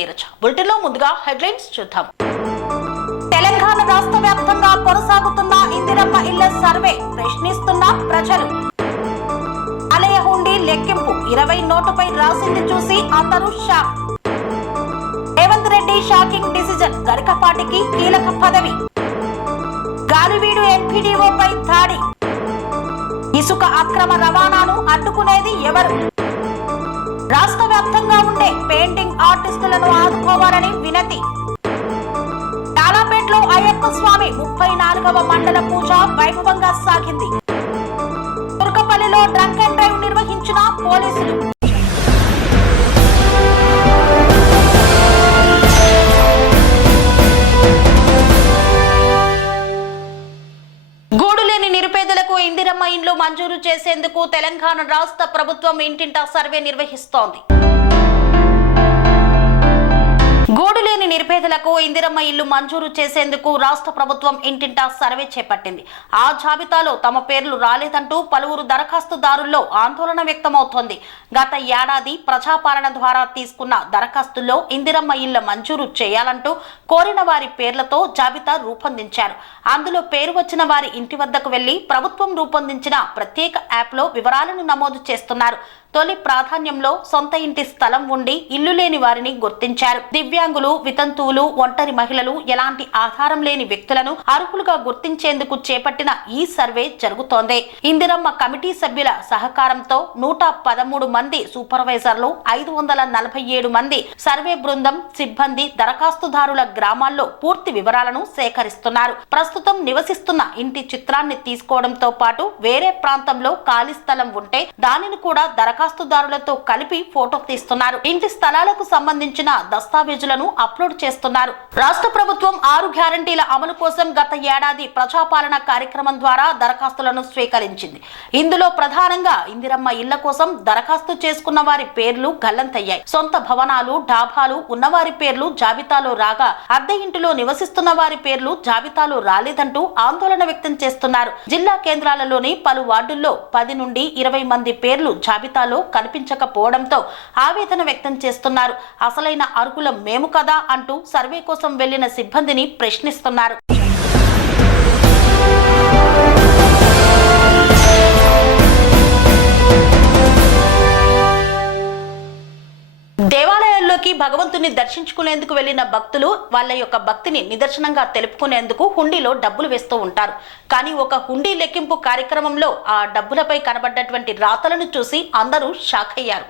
నీరజ. బులెటిన్లో ముందుగా హెడ్లైన్స్ చూద్దాం. తెలంగాణ రాష్ట్ర వ్యాప్తంగా కొనసాగుతున్న ఇందిరమ్మ ఇళ్ల సర్వే ప్రశ్నిస్తున్న ప్రజలు. ఆలయ హుండీ లెక్కింపు 20 నోటుపై రాసింది చూసి అందరూ shock. Revanth Reddy shocking decision, గరికపాటికి కీలక పదవి. గాలివీడు ఎంపీడీఓపై దాడి. ఇసుక అక్రమ రవాణాను అడ్డుకునేది ఎవరు? రాష్ట్ర వ్యాప్తంగా ఉండే పెయింటింగ్ ఆర్టిస్టులను ఆదుకోవాలని వినతి. తాలాపేటలో అయ్యప్ప స్వామి 34వ మండల పూజ వైభవంగా సాగింది. తుర్కపల్లిలో డ్రంక్ అండ్ డ్రైవ్ నిర్వహించిన పోలీసులు. గూడులేని నిరుపేదలకు ఇందిరమ్మ ఇండ్లు మంజూరు చేసేందుకు తెలంగాణ రాష్ట్ర ప్రభుత్వం ఇంటింటా సర్వే నిర్వహిస్తోంది. గూడులేని నిరుపేదలకు ఇందిరమ్మ ఇల్లు మంజూరు చేసేందుకు రాష్ట్ర ప్రభుత్వం ఇంటింటా సర్వే చేపట్టింది. ఆ జాబితాలో తమ పేర్లు రాలేదంటూ పలువురు దరఖాస్తుదారుల్లో ఆందోళన వ్యక్తమవుతోంది. గత ఏడాది ప్రజాపాలన ద్వారా తీసుకున్న దరఖాస్తుల్లో ఇందిరమ్మ ఇళ్ల మంజూరు చేయాలంటూ కోరిన వారి పేర్లతో జాబితా రూపొందించారు. అందులో పేరు వచ్చిన వారి ఇంటి వద్దకు వెళ్లి ప్రభుత్వం రూపొందించిన ప్రత్యేక యాప్లో వివరాలను నమోదు చేస్తున్నారు. తొలి ప్రాధాన్యంలో సొంత ఇంటి స్థలం ఉండి ఇల్లు లేని వారిని గుర్తించారు. దివ్యాంగులు, వితంతువులు, ఒంటరి మహిళలు, ఎలాంటి ఆధారం లేని వ్యక్తులను అర్హులుగా గుర్తించేందుకు చేపట్టిన ఈ సర్వే జరుగుతోంది. ఇందిరమ్మ కమిటీ సభ్యుల సహకారంతో 113 మంది సూపర్వైజర్లు, 547 మంది సర్వే బృందం సిబ్బంది దరఖాస్తుదారుల గ్రామాల్లో పూర్తి వివరాలను సేకరిస్తున్నారు. ప్రస్తుతం నివసిస్తున్న ఇంటి చిత్రాన్ని తీసుకోవడంతో పాటు వేరే ప్రాంతంలో ఖాళీ స్థలం ఉంటే దానిని కూడా దరఖాస్తుదారులతో కలిపి ఫోటో తీస్తున్నారు. ఇంటి స్థలాలకు సంబంధించిన దస్తావేజులను అప్లోడ్ చేస్తున్నారు. రాష్ట్ర ప్రభుత్వం 6 గ్యారంటీల అమలు కోసం గత ఏడాది ప్రజాపాలన కార్యక్రమం ద్వారా దరఖాస్తులను స్వీకరించింది. ఇందులో ప్రధానంగా ఇందిరమ్మ ఇళ్ల కోసం దరఖాస్తు చేసుకున్న వారి పేర్లు గల్లంతయ్యాయి. సొంత భవనాలు, డాబాలు ఉన్నవారి పేర్లు జాబితాలో రాగా అద్దె ఇంటిలో నివసిస్తున్న వారి పేర్లు జాబితాలో రాలేదంటూ ఆందోళన వ్యక్తం చేస్తున్నారు. జిల్లా కేంద్రాలలోని పలు వార్డుల్లో 10 నుండి 20 మంది పేర్లు జాబితాలో కనిపించకపోవడంతో ఆవేదన వ్యక్తం చేస్తున్నారు. అసలైన అర్హులం మేము కదా అంటూ సర్వే కోసం వెళ్లిన సిబ్బందిని ప్రశ్నిస్తున్నారు. దేవాలయాల్లోకి భగవంతుని దర్శించుకునేందుకు వెళ్లిన భక్తులు వాళ్ళ యొక్క భక్తిని నిదర్శనంగా తెలుపుకునేందుకు హుండీలో డబ్బులు వేస్తూ ఉంటారు. కానీ ఒక హుండీ లెక్కింపు కార్యక్రమంలో ఆ డబ్బులపై కనబడ్డటువంటి రాతలను చూసి అందరూ షాక్ అయ్యారు.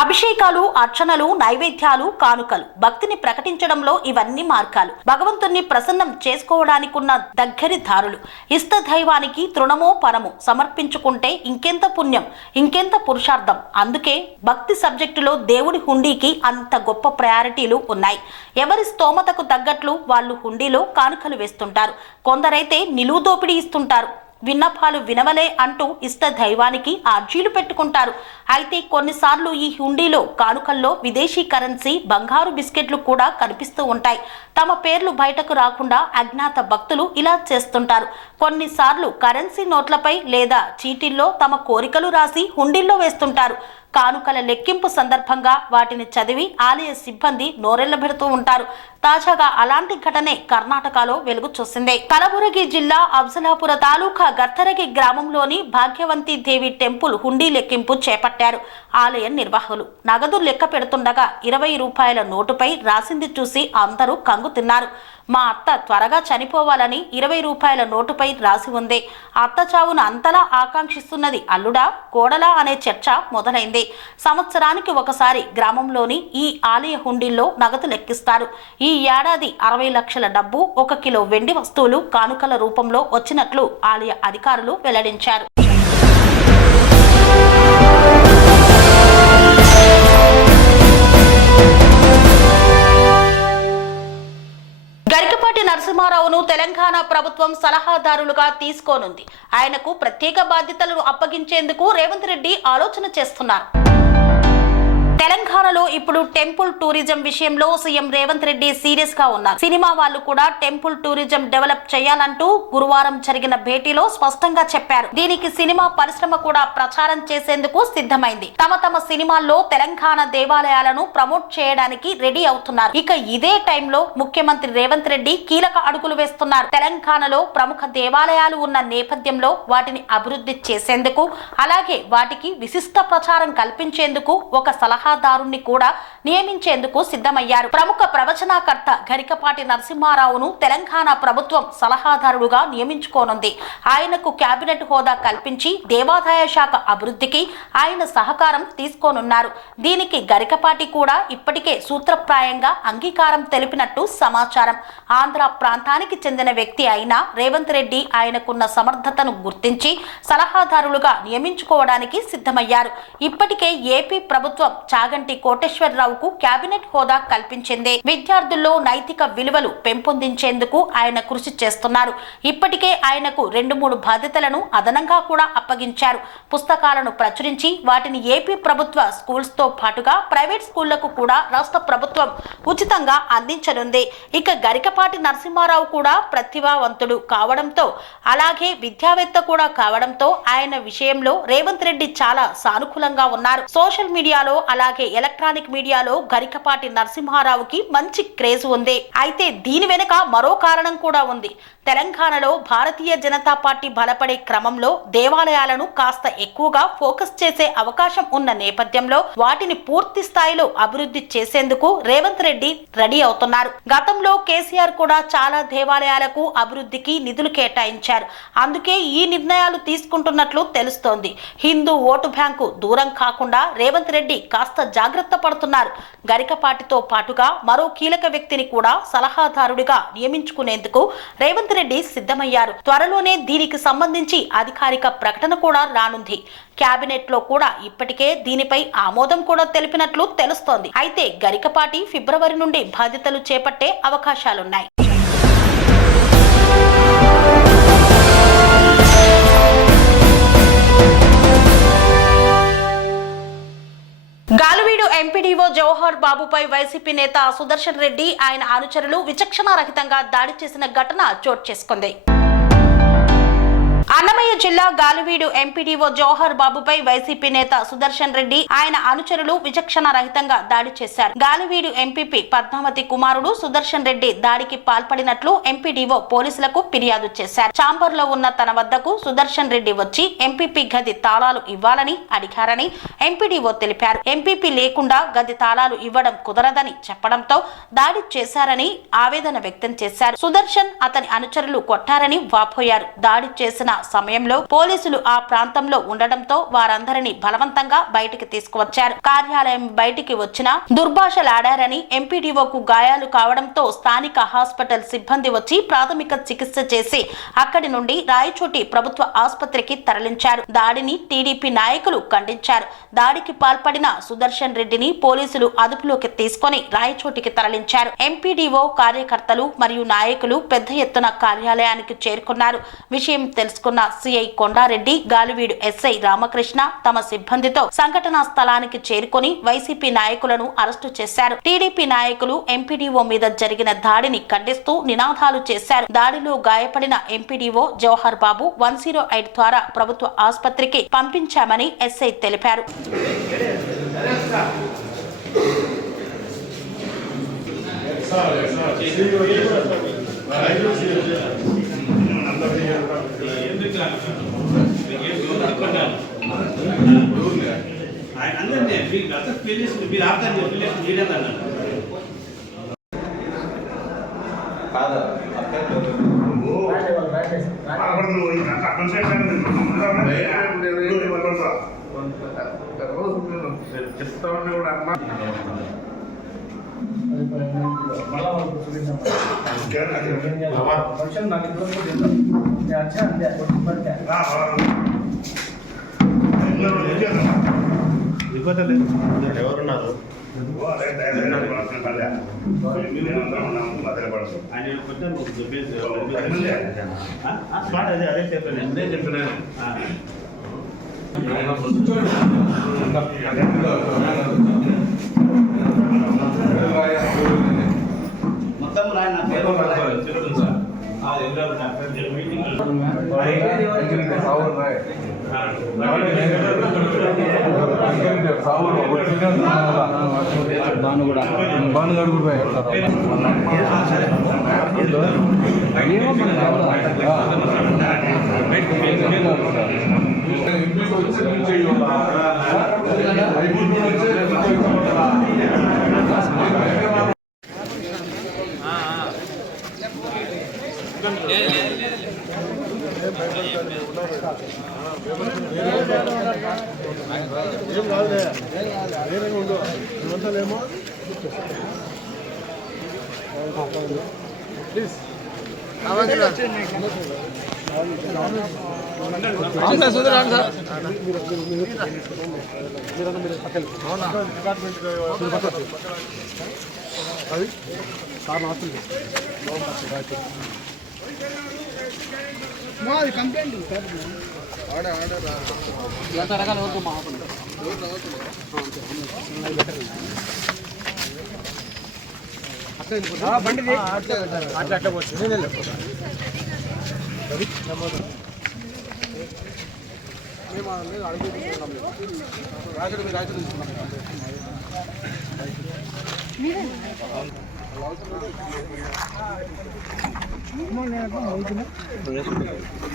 అభిషేకాలు, అర్చనలు, నైవేద్యాలు, కానుకలు, భక్తిని ప్రకటించడంలో ఇవన్నీ మార్గాలు. భగవంతుణ్ణి ప్రసన్నం చేసుకోవడానికున్న దగ్గరి దారులు. ఇష్ట దైవానికి తృణమో పరమో సమర్పించుకుంటే ఇంకెంత పుణ్యం, ఇంకెంత పురుషార్థం. అందుకే భక్తి సబ్జెక్టులో దేవుడి హుండీకి అంత గొప్ప ప్రయారిటీలు ఉన్నాయి. ఎవరి స్తోమతకు తగ్గట్లు వాళ్ళు హుండీలో కానుకలు వేస్తుంటారు. కొందరైతే నిలువు దోపిడీ ఇస్తుంటారు. విన్నపాలు వినవలే అంటూ ఇష్ట దైవానికి అర్జీలు పెట్టుకుంటారు. అయితే కొన్నిసార్లు ఈ హుండీలో కానుకల్లో విదేశీ కరెన్సీ, బంగారు బిస్కెట్లు కూడా కనిపిస్తూ ఉంటాయి. తమ పేర్లు బయటకు రాకుండా అజ్ఞాత భక్తులు ఇలా చేస్తుంటారు. కొన్నిసార్లు కరెన్సీ నోట్లపై లేదా చీటీల్లో తమ కోరికలు రాసి హుండీల్లో వేస్తుంటారు. కానుకల లెక్కింపు సందర్భంగా వాటిని చదివి ఆలయ సిబ్బంది నోరెళ్లబెడుతూ ఉంటారు. తాజాగా అలాంటి ఘటనే కర్ణాటకలో వెలుగు చూసింది. కలబురగి జిల్లా అఫ్జలాపుర తాలూకా గత్తరగి గ్రామంలోని భాగ్యవంతి దేవి టెంపుల్ హుండీ లెక్కింపు చేపట్టారు ఆలయ నిర్వాహకులు. నగదు లెక్క పెడుతుండగా 20 రూపాయల నోటుపై రాసింది చూసి అందరూ కంగు తిన్నారు. మా అత్త త్వరగా చనిపోవాలని 20 రూపాయల నోటుపై రాసి ఉంది. అత్త చావును అంతలా ఆకాంక్షిస్తున్నది అల్లుడా, కోడలా అనే చర్చ మొదలైంది. సంవత్సరానికి ఒకసారి గ్రామంలోని ఈ ఆలయ హుండీల్లో నగదు లెక్కిస్తారు. ఈ ఏడాది 60 లక్షల డబ్బు, 1 కిలో వెండి వస్తువులు కానుకల రూపంలో వచ్చినట్లు ఆలయ అధికారులు వెల్లడించారు. గరికపాటి నరసింహారావును తెలంగాణ ప్రభుత్వం సలహాదారులుగా తీసుకోనుంది. ఆయనకు ప్రత్యేక బాధ్యతలను అప్పగించేందుకు రేవంత్ రెడ్డి ఆలోచన చేస్తున్నారు. తెలంగాణలో ఇప్పుడు టెంపుల్ టూరిజం విషయంలో సీఎం రేవంత్ రెడ్డి సీరియస్ గా ఉన్నారు. సినిమా వాళ్ళు కూడా టెంపుల్ టూరిజం డెవలప్ చేయాలంటూ గురువారం జరిగిన భేటీలో స్పష్టంగా చెప్పారు. దీనికి సినిమా పరిశ్రమ కూడా ప్రచారం చేసేందుకు సిద్ధమైంది. తమ సినిమాల్లో తెలంగాణ దేవాలయాలను ప్రమోట్ చేయడానికి రెడీ అవుతున్నారు. ఇక ఇదే టైంలో ముఖ్యమంత్రి రేవంత్ రెడ్డి కీలక అడుగులు వేస్తున్నారు. తెలంగాణలో ప్రముఖ దేవాలయాలు ఉన్న నేపథ్యంలో వాటిని అభివృద్ధి చేసేందుకు, అలాగే వాటికి విశిష్ట ప్రచారం కల్పించేందుకు ఒక సలహాదారుణ్ణి కూడా నియమించేందుకు సిద్ధమయ్యారు. ప్రముఖ ప్రవచనకర్త గరికపాటి నరసింహారావును తెలంగాణ ప్రభుత్వం సలహాదారుడుగా నియమించుకోనుంది. ఆయనకు కేబినెట్ హోదా కల్పించి దేవాదాయ శాఖ అభివృద్ధికి ఆయన సహకారం తీసుకోనున్నారు. దీనికి గరికపాటి కూడా ఇప్పటికే సూత్రప్రాయంగా అంగీకారం తెలిపినట్టు సమాచారం. ఆంధ్ర ప్రాంతానికి చెందిన వ్యక్తి అయిన రేవంత్ రెడ్డి ఆయనకున్న సమర్థతను గుర్తించి సలహాదారులుగా నియమించుకోవడానికి సిద్ధమయ్యారు. ఇప్పటికే ఏపీ ప్రభుత్వం చాగంటి కోటేశ్వరరావుకు కేబినెట్ హోదా కల్పించింది. విద్యార్థుల్లో నైతిక విలువలు పెంపొందించేందుకు ఆయన కృషి చేస్తున్నారు. ఇప్పటికే ఆయనకు 2-3 బాధ్యతలను అదనంగా కూడా అప్పగించారు. పుస్తకాలను ప్రచురించి వాటిని ఏపీ ప్రభుత్వ స్కూల్స్ తో పాటుగా ప్రైవేట్ స్కూళ్లకు కూడా రాష్ట్ర ప్రభుత్వం ఉచితంగా అందించనుంది. ఇక గరికపాటి నరసింహారావు కూడా ప్రతిభావంతుడు కావడంతో, అలాగే విద్యావేత్త కూడా కావడంతో ఆయన విషయంలో రేవంత్ రెడ్డి చాలా సానుకూలంగా ఉన్నారు. సోషల్ మీడియాలో అలాగే ఎలక్ట్రానిక్ మీడియాలో గరికపాటి నరసింహారావుకి మంచి క్రేజ్ ఉంది. అయితే దీని వెనుక మరో కారణం కూడా ఉంది. తెలంగాణలో భారతీయ జనతా పార్టీ బలపడే క్రమంలో దేవాలయాలను కాస్త ఎక్కువగా ఫోకస్ చేసే అవకాశం ఉన్న నేపథ్యంలో వాటిని పూర్తి స్థాయిలో అభివృద్ధి చేసేందుకు రేవంత్ రెడ్డి రెడీ అవుతున్నారు. గతంలో కేసీఆర్ కూడా చాలా దేవాలయాలకు అభివృద్ధికి నిధులు కేటాయించారు. అందుకే ఈ నిర్ణయాలు తీసుకుంటున్నట్లు తెలుస్తోంది. హిందూ ఓటు బ్యాంకు దూరం కాకుండా రేవంత్ రెడ్డి కాస్త జాగ్రత్త పడుతున్నారు. గరికపాటితో పాటుగా మరో కీలక వ్యక్తిని కూడా సలహాదారుడిగా నియమించుకునేందుకు రేవంత్ రెడ్డి సిద్ధమయ్యారు. త్వరలోనే దీనికి సంబంధించి అధికారిక ప్రకటన కూడా రానుంది. కేబినెట్ లో కూడా ఇప్పటికే దీనిపై ఆమోదం కూడా తెలిపినట్లు తెలుస్తోంది. అయితే గరికపాటి ఫిబ్రవరి నుండి బాధ్యతలు చేపట్టే అవకాశాలున్నాయి. గాలివీడు ఎంపీడీఓ జవహర్ బాబుపై వైసీపీ నేత సుదర్శన్ రెడ్డి ఆయన అనుచరులు విచక్షణారహితంగా దాడి చేసిన ఘటన చోటు చేసుకుంది. అన్నమయ్య జిల్లా గాలివీడు ఎంపీడీఓ జవహర్ బాబుపై వైసీపీ నేత సుదర్శన్ రెడ్డి ఆయన అనుచరులు విచక్షణ రహితంగా దాడి చేశారు. గాలివీడు ఎంపీపీ పద్మావతి కుమారుడు సుదర్శన్ రెడ్డి దాడికి పాల్పడినట్లు ఎంపీడీఓ పోలీసులకు ఫిర్యాదు చేశారు. చాంబర్ లో ఉన్న తన వద్దకు సుదర్శన్ రెడ్డి వచ్చి ఎంపీపీ గది తాళాలు ఇవ్వాలని అడిగారని ఎంపీడీఓ తెలిపారు. ఎంపీపీ లేకుండా గది తాళాలు ఇవ్వడం కుదరదని చెప్పడంతో దాడి చేశారని ఆవేదన వ్యక్తం చేశారు. సుదర్శన్ అతని అనుచరులు కొట్టారని వాపోయారు. దాడి చేసిన సమయంలో పోలీసులు ఆ ప్రాంతంలో ఉండడంతో వారందరినీ బలవంతంగా బయటికి తీసుకువచ్చారు. కార్యాలయం బయటికి వచ్చిన దుర్భాషలాడారని, ఎంపీడీఓకు గాయాలు కావడంతో స్థానిక హాస్పిటల్ సిబ్బంది వచ్చి ప్రాథమిక చికిత్స చేసి అక్కడి నుండి రాయచోటి ప్రభుత్వ ఆసుపత్రికి తరలించారు. దాడిని టీడీపీ నాయకులు ఖండించారు. దాడికి పాల్పడిన సుదర్శన్ రెడ్డిని పోలీసులు అదుపులోకి తీసుకొని రాయచోటికి తరలించారు. ఎంపీడీఓ కార్యకర్తలు మరియు నాయకులు పెద్ద ఎత్తున కార్యాలయానికి చేరుకున్నారు. విషయం తెలుసుకున్న సిఐ కొండారెడ్డి, గాలివీడు ఎస్ఐ రామకృష్ణ తమ సిబ్బందితో సంఘటనా స్థలానికి చేరుకొని వైసీపీ నాయకులను అరెస్టు చేశారు. టీడీపీ నాయకులు ఎంపీడీఓ మీద జరిగిన దాడిని ఖండిస్తూ నినాదాలు చేశారు. దాడిలో గాయపడిన ఎంపీడీఓ జవహర్ బాబు 108 ద్వారా ప్రభుత్వ ఆసుపత్రికి పంపించామని ఎస్ఐ తెలిపారు. చెప్తా ఉంటే కూడా అమ్మ ఎవరున్నారు అదే చెప్పినాను.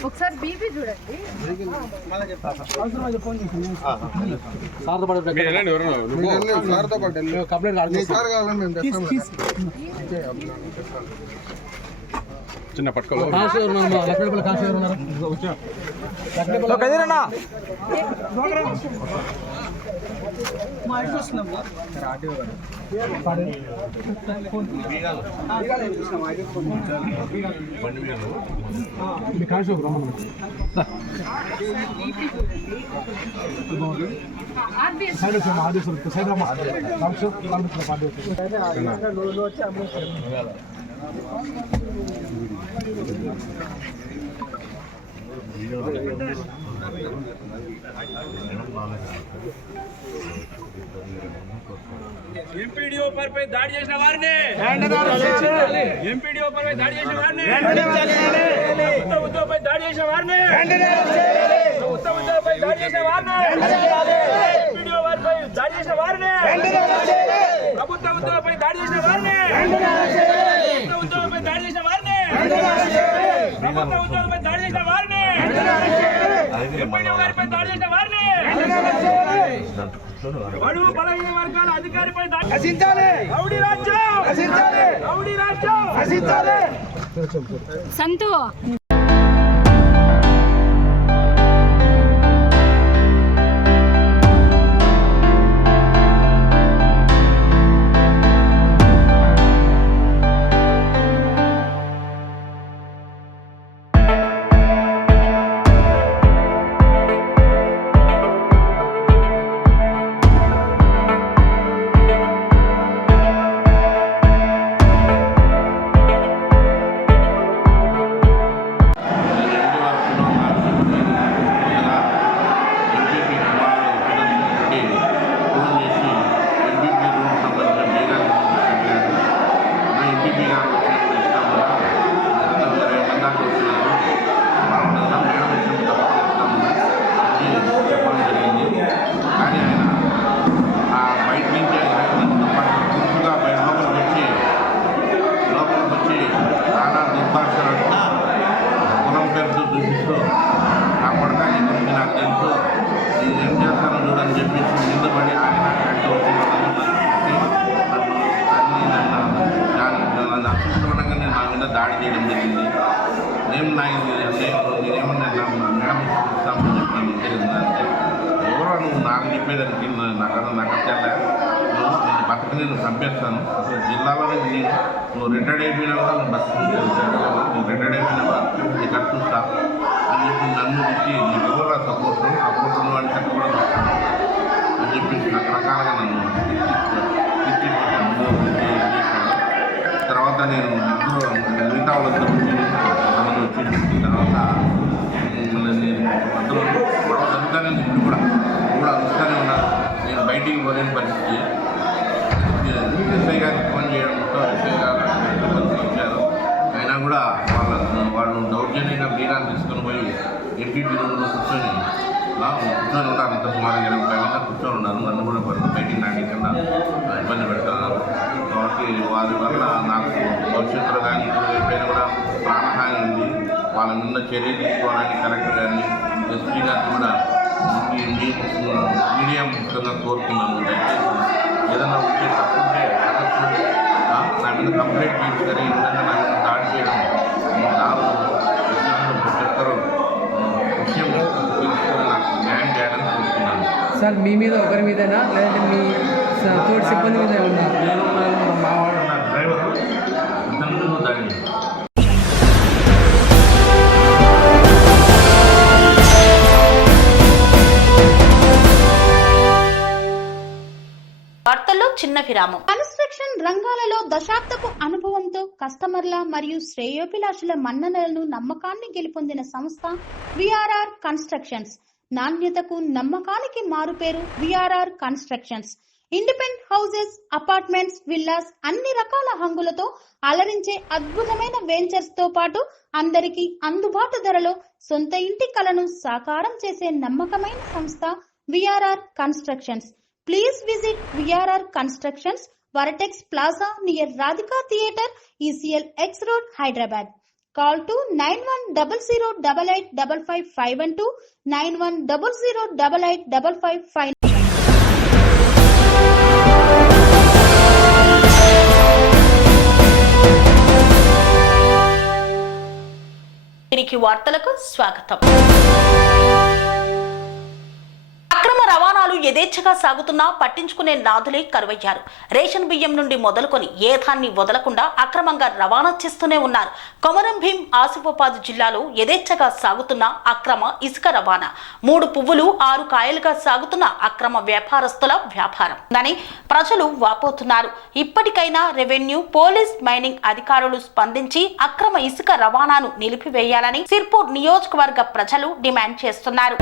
ఒకసారి బీపీ చూడండి. చిన్న పట్టుకోవాలి ఎంపీడీఓ పై దాడి చేసిన వారిని ఎంపీడీఓ పై దాడి చేసిన వారిని ఉద్యోగపై దాడి చేసిన వారిని ఉద్యోగపై దాడి చేసిన వారిని ఎంపీడీఓ వారిపై దాడి చేసిన వారిని ప్రభుత్వ ఉద్యోగపై దాడి చేసిన వారిని ఉద్యోగపై దాడి చేసిన వారిని ప్రభుత్వ ఉద్యోగపై దాడి చేసిన వారిని ఎంపీడీఓ వారిపై దాడి చేసిన వారిని బడుగు బలహీన వర్గాల అధికారిపై నశించాలి. రౌడీ రాజ్యం నశించాలి. రౌడీ రాజ్యం నశించాలి. సంతు దాడి చేయడం జరిగింది. నేను నేనేమన్నా మేడం ఇస్తామని చెప్పాను జరిగిందంటే ఎవరో నువ్వు నాకు చెప్పేదానికి నాకు తెల్ల నేను బతక నేను చంపేస్తాను అసలు జిల్లాలోనే నువ్వు రిటైర్డ్ అయిపోయినా కూడా నువ్వు బస్సు నువ్వు రిటైర్డ్ అయిపోయినా కూడా నీకు అర్పిస్తా అని చెప్పి నన్ను ఇచ్చి నీకు ఎవరు సపోర్ట్ ఆ ఫోటో నువ్వు అంటే కూడా అని చెప్పి రకరకాలుగా నన్ను తర్వాత నేను మిగతా వాళ్ళందరూ వచ్చి తర్వాత నేను అందరూ గొడవ జరుగుతానే ఇప్పుడు కూడా అరుస్తూనే ఉన్నారు. నేను బయటికి పోలేని పరిస్థితి. ఎస్ఐ గారికి ఫోన్ చేయడంతో ఎస్ఐ గారు కూడా వాళ్ళు దౌర్జన్యంగా బీరాన్ని తీసుకొని పోయి ఎంపీపీ రూమ్లో కూర్చొని ఉన్నారు. అంత సుమారు 25 మంది కూర్చొని ఉన్నారు. నన్ను కూడా బయటికి నాటికన్నా ఇబ్బంది పెడుతున్నారు. కాబట్టి వారి వల్ల నాకు భవిష్యత్తులో కానీ ఇప్పుడు ఎప్పుడైనా కూడా ప్రాణహాని ఉంది. వాళ్ళ మీద చర్య తీసుకోవడానికి కలెక్టర్ గారిని ఎస్పీ గారిని కూడా మీడియా ముఖ్యంగా కోరుతున్నాను. దయచేసి ఏదైనా ఉంటే తప్పుంటే నా మీద కంప్లైంట్ తీసుకొని ఈ విధంగా నా మీద దాడి చేయడం చెప్తారు విషయం తీసుకొని నాకు న్యాయం చేయాలని కోరుతున్నాను. సార్ మీ మీద ఒకరి మీదనా లేదంటే మీ తోటి సిబ్బంది మీద ఉన్నా? నేను మా వాడు నా డ్రైవరు ఇద్దరు దాడి చేశారు. వార్తల్లో చిన్న విరామం. కన్స్ట్రక్షన్ రంగాలలో దశాబ్దపు అనుభవంతో కస్టమర్ల మరియు శ్రేయోభిలాషుల మన్ననలను నమ్మకాన్ని గెలుపొందిన సంస్థ విఆర్ఆర్ కన్స్ట్రక్షన్స్. నాణ్యతకు నమ్మకానికి మారుపేరు VRR constructions. Independent houses, apartments, villas అన్ని రకాల హంగులతో అలరించే అద్భుతమైన వెంచర్స్ తో పాటు అందరికీ అందుబాటు ధరలో సొంత ఇంటి కలను సాకారం చేసే నమ్మకమైన సంస్థ VRR constructions. Please visit VRR Constructions, Varatex Plaza near Radhika Theatre, ECL X Road, Hyderabad. Call to 9100885552, 9100885559. దీనికి వార్తలకు స్వాగతం. అక్రమ రవాణాలు యథేచ్ఛగా సాగుతున్నా పట్టించుకునే నాదులే కరువయ్యారు. రేషన్ బియ్యం నుండి మొదలుకొని ఏదాన్ని వదలకుండా అక్రమంగా రవాణా చేస్తూనే ఉన్నారు. కొమరం భీం ఆసిఫాబాద్ జిల్లాలో యథేచ్ఛగా సాగుతున్న అక్రమ ఇసుక రవాణా 3 పువ్వులు 6 కాయలుగా సాగుతున్న అక్రమ వ్యాపారస్తుల వ్యాపారం అని ప్రజలు వాపోతున్నారు. ఇప్పటికైనా రెవెన్యూ, పోలీస్, మైనింగ్ అధికారులు స్పందించి అక్రమ ఇసుక రవాణాను నిలిపివేయాలని సిర్పూర్ నియోజకవర్గ ప్రజలు డిమాండ్ చేస్తున్నారు.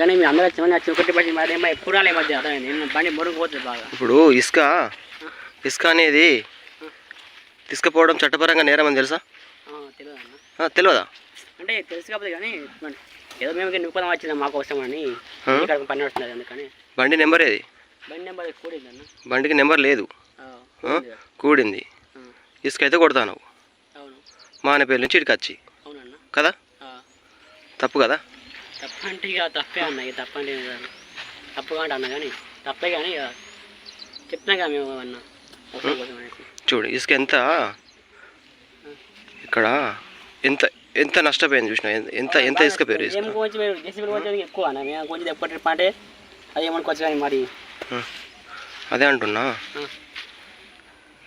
కానీ మీ అందరూ వచ్చి ఒకటి పట్టి మరేమో ఎప్పుడు రాలే మధ్య అర్థమైంది. బండి మురుగుపోతుంది బాగా. ఇప్పుడు ఇసుక అనేది తీసుకుపోవడం చట్టపరంగా నేరం అని తెలుసా? తెలియదా? అంటే తెలుసు కాకపోతే కానీ ఏదో మేము నిప్పుదం వచ్చింది మాకు వస్తామని ఇక్కడ పని వస్తుంది. అందుకని బండి నెంబర్ ఏది? బండి నెంబర్ కూడింది అన్న. బండికి నెంబర్ లేదు, కూడింది. ఇసుక అయితే కొడతాను మానేపల్లి నుంచి ఇక్కడికి వచ్చి కదా, తప్పు కదా? తప్పు అంటే ఇక తప్పే అన్న. ఇక తప్పు అంటే తప్పుగా అంటే అన్న కానీ తప్పే కానీ ఇక చెప్తున్నాం కదా మేము అన్న. చూడు ఇసుక ఎంత ఇక్కడ ఎంత ఎంత నష్టపోయింది చూసినా. ఎంత ఎంత ఇసుక పేరు కొంచెం జెసిబిల్ కొంచెం ఎక్కువ అన్న. మేము కొంచెం ఎప్పటి అంటే అది ఏమనుకోవచ్చు కానీ మరి అదే అంటున్నా,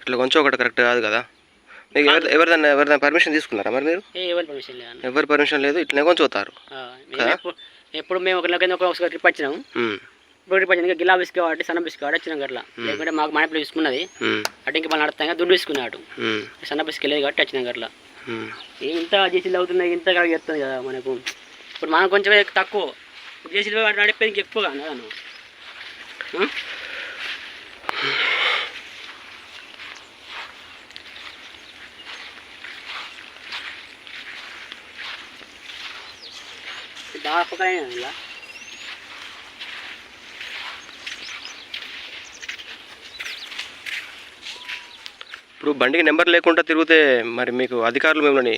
ఇట్లా కొంచెం ఒకటి కరెక్ట్ కాదు కదా. మీకు ఎవరిదైనా పర్మిషన్ తీసుకున్నారా మరి మీరు? ఎవరి పర్మిషన్ లేదు, ఎవరి పర్మిషన్ లేదు, ఇట్లనే కొంచెం పోతారు. ఎప్పుడు మేము ఒకసారి ట్రిప్ వచ్చినాము, ఇప్పుడు ట్రిప్ వచ్చింది గిల్లా బిస్కి కాబట్టి సన్న బిస్కి కాబట్టి వచ్చినాం అట్లా. లేకుంటే మాకు మనప్పుడు తీసుకున్నది అటు ఇంకా మనం నడుస్తాం దుడ్డు తీసుకున్నాడు, సన్న బిస్కి లేదు కాబట్టి వచ్చినాం అట్లా. ఇంత జేసీలు అవుతున్నాయి, ఇంత చేస్తుంది కదా మనకు. ఇప్పుడు మనం కొంచెం తక్కువ జేసీలు నడిపేది ఇంక ఎక్కువ కదా. బాగా పక్కన ఇలా ఇప్పుడు బండికి నెంబర్ లేకుండా తిరిగితే మరి మీకు అధికారులు మిమ్మల్ని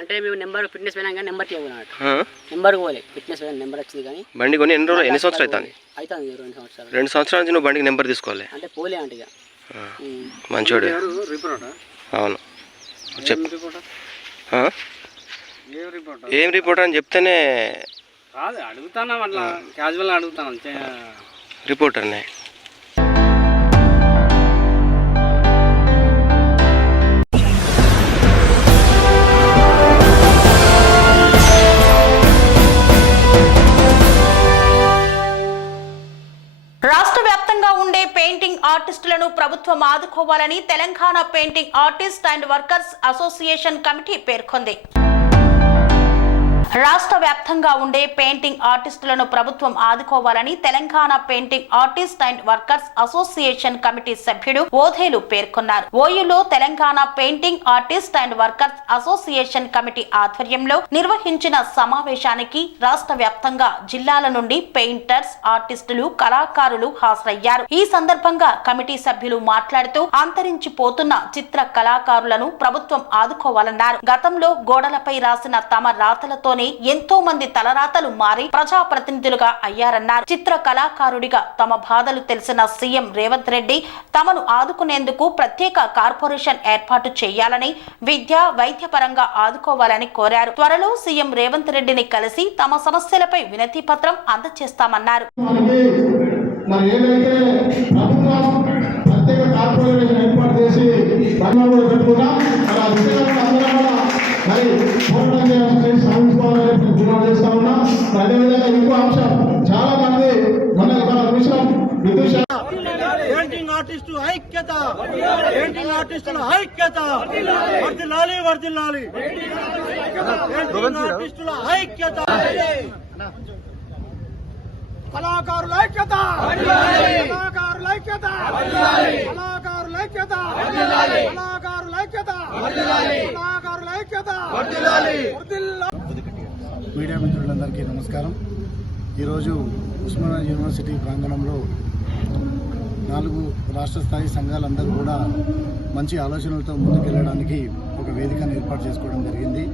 అంటే మేము నెంబర్ ఫిట్నెస్ పోయినా కానీ నెంబర్కి ఇవ్వనట్టు, నెంబర్ పోలే ఫిట్నెస్ పోయినా నెంబర్ వచ్చింది కానీ. బండి కొని ఎన్ని సంవత్సరాలు అవుతుంది? అవుతుంది 2 సంవత్సరాలు. 2 సంవత్సరాల నుంచి నువ్వు బండికి నెంబర్ తీసుకోవాలి అంటే పోలే అంటే ఇక మంచోడు. అవును ఏం రిపోర్ట్ అని చెప్తేనే అడుగుతాను, అట్లా క్యాజువల్గా అడుగుతాను రిపోర్టర్నే. రాష్ట్ర వ్యాప్తంగా ఉండే పెయింటింగ్ ఆర్టిస్టులను ప్రభుత్వం ఆదుకోవాలని Telangana painting artist and workers association committee పేర్కొంది. రాష్ట్ర వ్యాప్తంగా ఉండే పెయింటింగ్ ఆర్టిస్టులను ప్రభుత్వం ఆదుకోవాలని Telangana painting artist and workers association committee సభ్యుడు ఓధేలు పేర్కొన్నారు. ఓయూలో Telangana painting artist and workers association committee ఆధ్వర్యంలో నిర్వహించిన సమావేశానికి రాష్ట్ర వ్యాప్తంగా జిల్లాల నుండి పెయింటర్స్, ఆర్టిస్టులు, కళాకారులు హాజరయ్యారు. ఈ సందర్భంగా కమిటీ సభ్యులు మాట్లాడుతూ అంతరించిపోతున్న చిత్ర కళాకారులను ప్రభుత్వం ఆదుకోవాలన్నారు. గతంలో గోడలపై రాసిన తమ రాతలతోనే ఎంతో మంది తలరాతలు మారి ప్రజాప్రతినిధులుగా అయ్యారన్నారు. చిత్ర కళాకారుడిగా తమ బాధలు తెలిసిన సీఎం రేవంత్ రెడ్డి తమను ఆదుకునేందుకు ప్రత్యేక కార్పొరేషన్ ఏర్పాటు చేయాలని, విద్య, వైద్య పరంగా ఆదుకోవాలని కోరారు. త్వరలో సీఎం రేవంత్ రెడ్డిని కలిసి తమ సమస్యలపై వినతి పత్రం అందజేస్తామన్నారు. పెయింటింగ్ ఆర్టిస్టు ఐక్యత, పెయింటింగ్ ఆర్టిస్టుల ఐక్యత, వర్ధిల్లాలి వర్ధిల్లాలి పెయింటింగ్ ఆర్టిస్టుల ఐక్యత, కళాకారుల ఐక్యత, కళాకారుల ఐక్యత, కళాకారుల ఐక్యత, కళాకారుల ఐక్యత, కళాకారుల ఐక్యత. మీడియా మిత్రులందరికీ నమస్కారం. ఈరోజు ఉస్మానియా యూనివర్సిటీ ప్రాంగణంలో 4 రాష్ట్ర స్థాయి సంఘాలందరూ కూడా మంచి ఆలోచనలతో ముందుకెళ్ళడానికి ఒక వేదికను ఏర్పాటు చేసుకోవడం జరిగింది.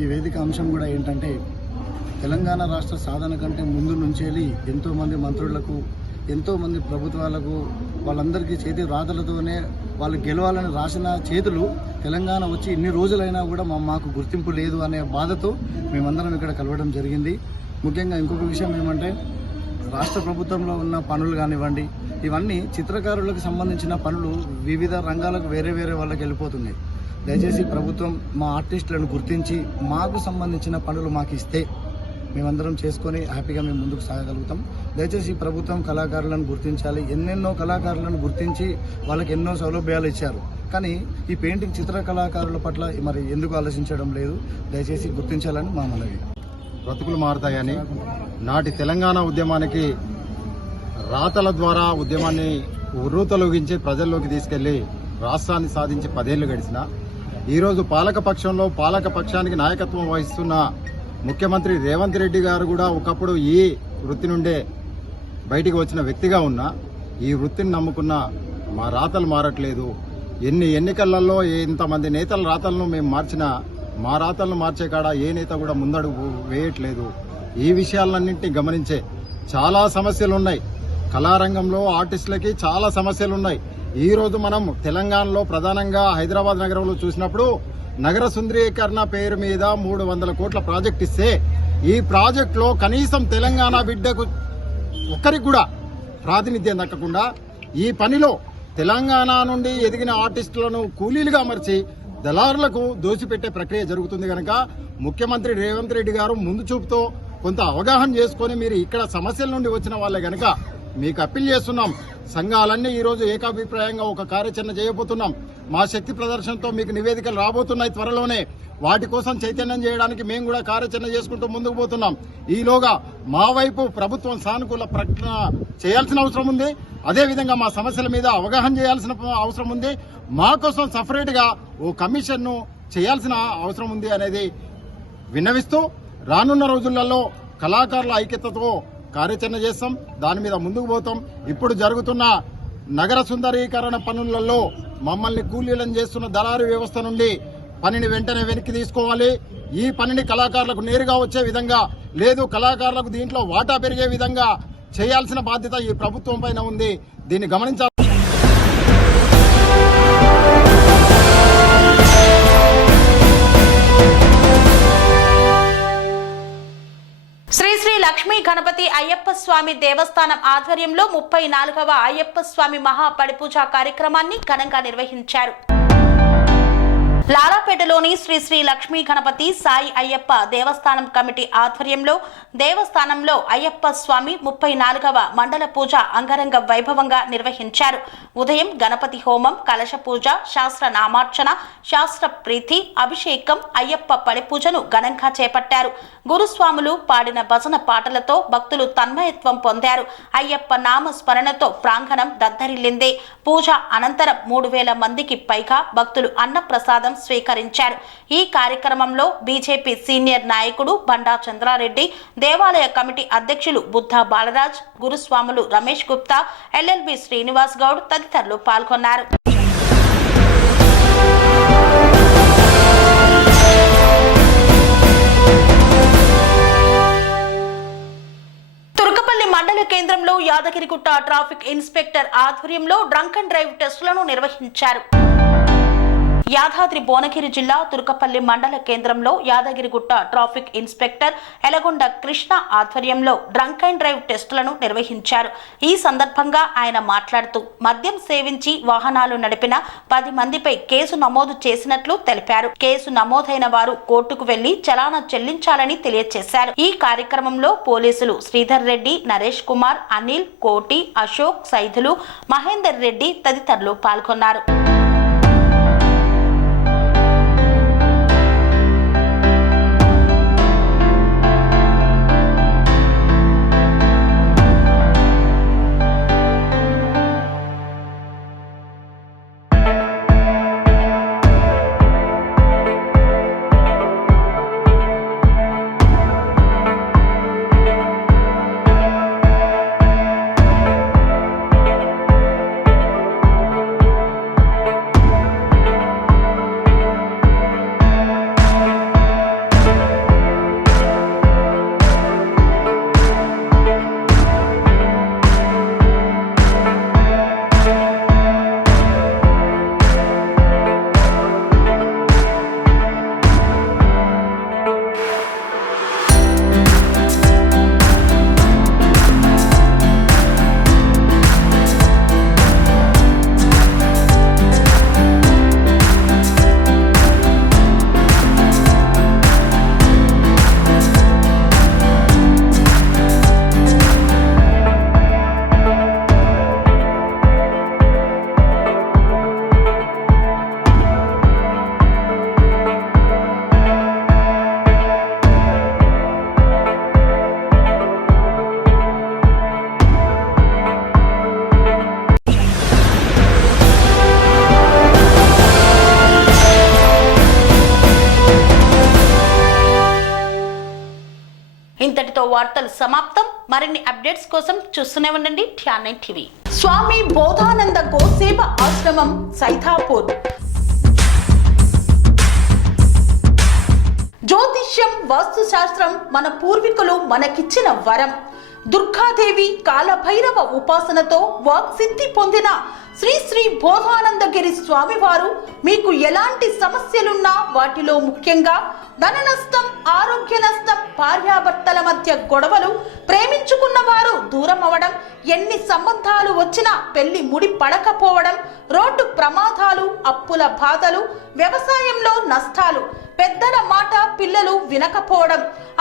ఈ వేదిక అంశం కూడా ఏంటంటే తెలంగాణ రాష్ట్ర సాధన కంటే ముందు నుంచేలి ఎంతోమంది మంత్రులకు, ఎంతోమంది ప్రభుత్వాలకు, వాళ్ళందరికీ చేతి రాతలతోనే వాళ్ళు గెలవాలని రాసిన చేతులు తెలంగాణ వచ్చి ఇన్ని రోజులైనా కూడా మాకు గుర్తింపు లేదు అనే బాధతో మేమందరం ఇక్కడ కలవడం జరిగింది. ముఖ్యంగా ఇంకొక విషయం ఏమంటే రాష్ట్ర ప్రభుత్వంలో ఉన్న పనులు కానివ్వండి, ఇవన్నీ చిత్రకారులకు సంబంధించిన పనులు వివిధ రంగాలకు వేరే వేరే వాళ్ళకి వెళ్ళిపోతున్నాయి. దయచేసి ప్రభుత్వం మా ఆర్టిస్టులను గుర్తించి మాకు సంబంధించిన పనులు మాకు ఇస్తే మేమందరం చేసుకొని హ్యాపీగా మేము ముందుకు సాగగలుగుతాం. దయచేసి ప్రభుత్వం కళాకారులను గుర్తించాలి. ఎన్నెన్నో కళాకారులను గుర్తించి వాళ్ళకి ఎన్నో సౌలభ్యాలు ఇచ్చారు, కానీ ఈ పెయింటింగ్ చిత్ర కళాకారుల పట్ల మరి ఎందుకు ఆలోచించడం లేదు? దయచేసి గుర్తించాలని మా మనవి. బ్రతుకులు మారుతాయని నాటి తెలంగాణ ఉద్యమానికి రాతల ద్వారా ఉద్యమాన్ని ఉర్రూతలొగించి ప్రజల్లోకి తీసుకెళ్లి రాష్ట్రాన్ని సాధించి 10 ఏళ్లు గడిచిన ఈరోజు పాలకపక్షంలో పాలకపక్షానికి నాయకత్వం వహిస్తున్న ముఖ్యమంత్రి రేవంత్ రెడ్డి గారు కూడా ఒకప్పుడు ఈ వృత్తి నుండే బయటికి వచ్చిన వ్యక్తిగా ఉన్నా ఈ వృత్తిని నమ్ముకున్న మా రాతలు మారట్లేదు. ఎన్ని ఎన్నికలలో ఇంతమంది నేతల రాతలను మేము మార్చినా మా రాతలను మార్చే కాడ ఏ నేత కూడా ముందడుగు వేయట్లేదు. ఈ విషయాలన్నింటినీ గమనించే చాలా సమస్యలు ఉన్నాయి. కళారంగంలో ఆర్టిస్టులకి చాలా సమస్యలు ఉన్నాయి. ఈ రోజు మనం తెలంగాణలో ప్రధానంగా హైదరాబాద్ నగరంలో చూసినప్పుడు నగర సుందరీకరణ పేరు మీద 300 కోట్ల ప్రాజెక్ట్ ఇస్తే ఈ ప్రాజెక్టులో కనీసం తెలంగాణ బిడ్డకు ఒక్కరికి కూడా ప్రాతినిధ్యం దక్కకుండా ఈ పనిలో తెలంగాణ నుండి ఎదిగిన ఆర్టిస్టులను కూలీలుగా అమర్చి దళారులకు దోసిపెట్టే ప్రక్రియ జరుగుతుంది కనుక ముఖ్యమంత్రి రేవంత్ రెడ్డి గారు ముందు చూపుతో కొంత అవగాహన చేసుకుని మీరు ఇక్కడ సమస్యల నుండి వచ్చిన వాళ్ళే కనుక మీకు అప్పీల్ చేస్తున్నాం. సంఘాలన్నీ ఈరోజు ఏకాభిప్రాయంగా ఒక కార్యాచరణ చేయబోతున్నాం. మా శక్తి ప్రదర్శనతో మీకు నివేదికలు రాబోతున్నాయి త్వరలోనే. వాటి కోసం చైతన్యం చేయడానికి మేము కూడా కార్యాచరణ చేసుకుంటూ ముందుకు పోతున్నాం. ఈలోగా మా వైపు ప్రభుత్వం సానుకూల ప్రకటన చేయాల్సిన అవసరం ఉంది. అదేవిధంగా మా సమస్యల మీద అవగాహన చేయాల్సిన అవసరం ఉంది. మా కోసం సపరేట్గా ఓ కమిషన్ను చేయాల్సిన అవసరం ఉంది అనేది విన్నవిస్తూ రానున్న రోజులలో కళాకారుల ఐక్యతతో కార్యాచరణ చేస్తాం. దాని మీద ముందుకు పోతాం. ఇప్పుడు జరుగుతున్న నగర సుందరీకరణ పనులలో మమ్మల్ని కూలీలను చేస్తున్న దళారీ వ్యవస్థ నుండి పనిని వెంటనే వెనక్కి తీసుకోవాలి. ఈ పనిని కళాకారులకు నేరుగా వచ్చే విధంగా లేదు, కళాకారులకు దీంట్లో వాటా పెరిగే విధంగా చేయాల్సిన బాధ్యత ఈ ప్రభుత్వం పైన ఉంది. దీన్ని గమనించాలి. శ్రీ శ్రీ లక్ష్మీ గణపతి అయ్యప్ప స్వామి దేవస్థానం ఆధ్వర్యంలో 34వ అయ్యప్ప స్వామి మహాపడిపూజ కార్యక్రమాన్ని ఘనంగా నిర్వహించారు. లాలాపేటలోని శ్రీ శ్రీ లక్ష్మీ గణపతి సాయి అయ్యప్ప దేవస్థానం కమిటీ ఆధ్వర్యంలో దేవస్థానంలో అయ్యప్ప స్వామి 34వ మండల పూజ అంగరంగ వైభవంగా నిర్వహించారు. ఉదయం గణపతి హోమం, కలశ పూజ, శాస్త్ర నామార్చన, శాస్త్ర ప్రీతి, అభిషేకం, అయ్యప్ప పడిపూజను ఘనంగా చేపట్టారు. గురుస్వాములు పాడిన భజన పాటలతో భక్తులు తన్మయత్వం పొందారు. అయ్యప్ప నామ స్మరణతో ప్రాంగణం దద్దరిల్లింది. పూజ అనంతరం 3000 మందికి పైగా భక్తులు అన్నప్రసాదం స్వీకరించారు. ఈ కార్యక్రమంలో బీజేపీ సీనియర్ నాయకుడు బండా చంద్రారెడ్డి, దేవాలయ కమిటీ అధ్యక్షులు బుద్ధ బాలరాజ్, గురుస్వాములు రమేష్ గుప్తా, ఎల్ఎల్బి శ్రీనివాస్ గౌడ్ తదితరులు పాల్గొన్నారు. తుర్కపల్లి మండల కేంద్రంలో యాదగిరిగుట్ట ట్రాఫిక్ ఇన్స్పెక్టర్ ఆధ్వర్యంలో డ్రంక్ అండ్ డ్రైవ్ టెస్టులను నిర్వహించారు. యాదాద్రి భువనగిరి జిల్లా తుర్కపల్లి మండల కేంద్రంలో యాదగిరిగుట్ట ట్రాఫిక్ ఇన్స్పెక్టర్ ఎలగొండ కృష్ణ ఆధ్వర్యంలో డ్రంక్ అండ్ డ్రైవ్ టెస్టులను నిర్వహించారు. ఈ సందర్భంగా ఆయన మాట్లాడుతూ మద్యం సేవించి వాహనాలు నడిపిన 10 మందిపై కేసు నమోదు చేసినట్లు తెలిపారు. కేసు నమోదైన వారు కోర్టుకు వెళ్లి చలానా చెల్లించాలని తెలియజేశారు. ఈ కార్యక్రమంలో పోలీసులు శ్రీధర్ రెడ్డి, నరేష్ కుమార్, అనిల్, కోటి, అశోక్, సైదులు, మహేందర్ రెడ్డి తదితరులు పాల్గొన్నారు. ఇంతటితో వార్తలు సమాప్తం. మరిన్ని అప్డేట్స్ కోసం చూస్తూనే ఉండండి TR9 టీవీ. స్వామి బోధానంద గోసేవ ఆశ్రమం సైతాపూర్. జ్యోతిష్యం, వాస్తుశాస్త్రం మన పూర్వీకులు మనకిచ్చిన వరం. దుర్గాదేవి, కాలభైరవ ఉపాసనతో వాక్సిద్ధి పొందిన శ్రీ శ్రీ బోధానందగిరి స్వామివారు మీకు ఎలాంటి సమస్యలున్నా, వాటిలో ముఖ్యంగా ధన నష్టం, ఆరోగ్య నష్టం, భార్యాభర్తల మధ్య గొడవలు, ప్రేమించుకున్న వారు దూరం అవడం, ఎన్ని సంబంధాలు వచ్చినా పెళ్లి ముడి పడకపోవడం, రోడ్డు ప్రమాదాలు, అప్పుల బాధలు, వ్యవసాయంలో నష్టాలు, పెద్దల మాట పిల్లలు వినకపోవడం,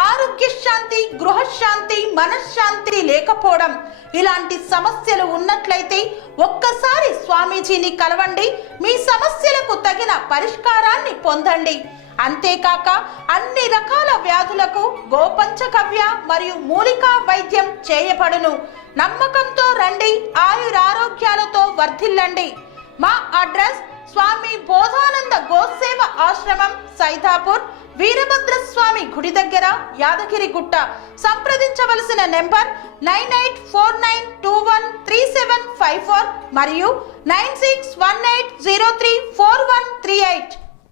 ఆరోగ్య శాంతి, గృహశాంతి, మనశ్శాంతి లేకపోవడం, ఇలాంటి సమస్యలు ఉన్నట్లయితే ఒక్కసారి స్వామీజీని కలవండి. మీ సమస్యలకు తగిన పరిష్కారాన్ని పొందండి. అంతేకాక అన్ని రకాల వ్యాధులకు గోపంచగవ్య మరియు మూలికా వైద్యం చేయబడును. నమ్మకంతో రండి, ఆయురారోగ్యాలతో వర్ధిల్లండి. మా అడ్రస్ స్వామి బోధానంద గోసేవ ఆశ్రమం, సైదాపూర్, వీరభద్రస్వామి గుడి దగ్గర, యాదగిరిగుట్ట. సంప్రదించవలసిన నెంబర్ 9849213754 మరియు 9618034138.